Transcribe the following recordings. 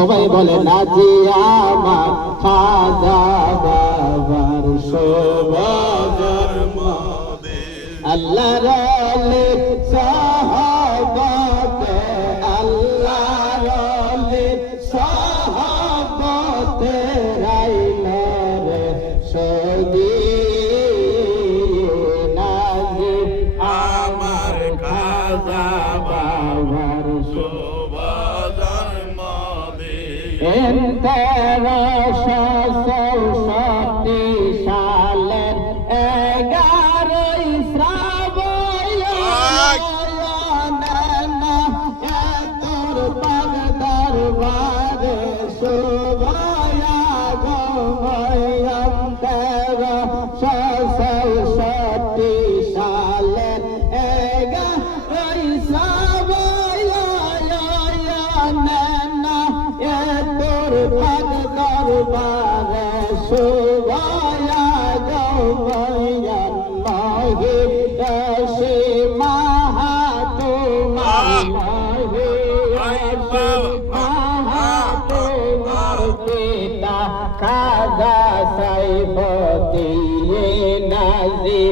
সবাই বলে নাজি আমার খাজা বাবার শোভার মধ্যে আল্লাহ রালে সাহাবাতে আল্লাহ রালে সাহাবাতে রাইলা রে সদি নাজি আমার খাজা বাবার শোভার মধ্যে 1364 সালের 11ই শ্রাবণ তোর পাগ দরবারে শোভায়া গয়ন 1364 সালের 11ই শ্রাবণ তোর পাগ দরবারে শোভায়া গয়ন নহি দশে মাহা তোমার নহি মাহা তোমার পিতা খাজা সাইফুদ্দিন নাজি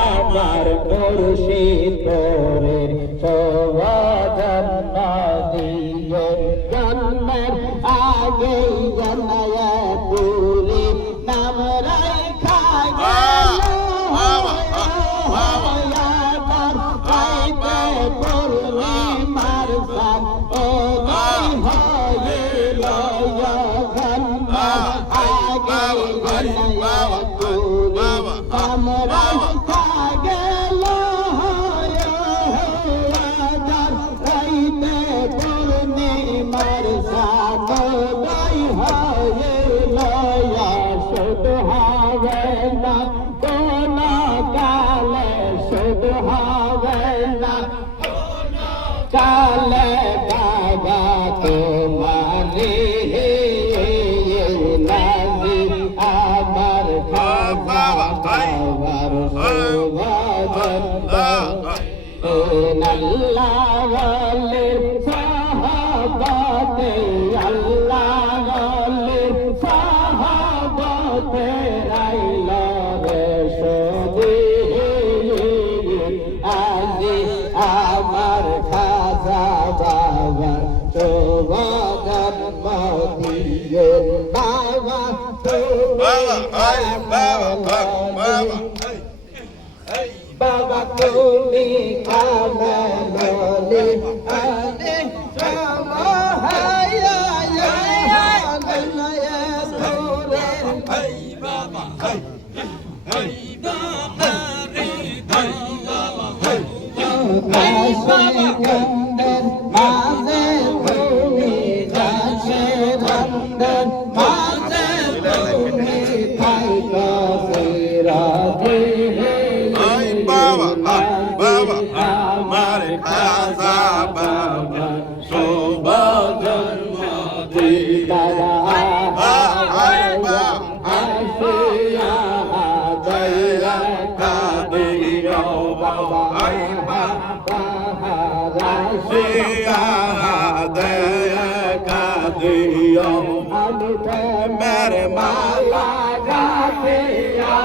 আমার মুর্শিদ তোরে শোভাজন নদিয়ে জন্মের আগে জানায়া পুরি নাম রাখা গেল কালে বাবা তোমারে নাজি আমার বাবার শোভাজন আল্লাহ সাহাবাতে আল্লাহ সাহাবাতে রাইলা রে সদি আজি আমার খাজা বাবা শোভাজন মদিয়ে বাবা বাবা তুমি কামলি আলে সমাহায়া গনয়ে তোরে হাই বাবা হাই হাই বাবা রে বাবা হাই বাবা কন্দন মাঝে তুমি যাচ্ছে রন্দন মাঝে তুমি থাইকা সিরাতে আমার খাজা বাবা শোভাজন মদিনা আসিয়া দয়া কাদিও বাবা আসিয়া দয়া কাদিও মেরে মালা গাতিয়া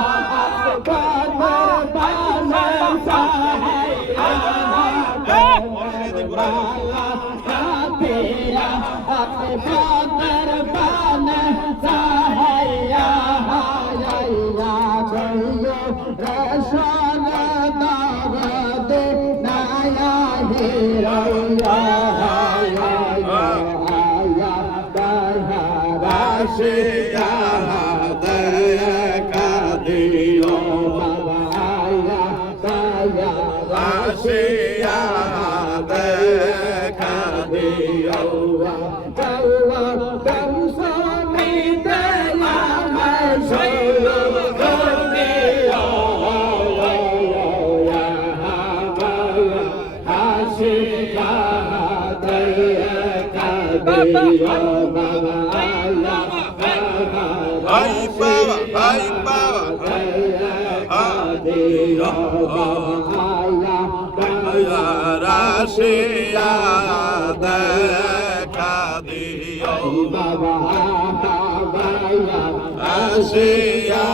দেখা দিও বাবা ভাইয়া আসিয়া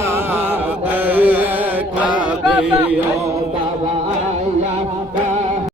দেখা দিও বাবা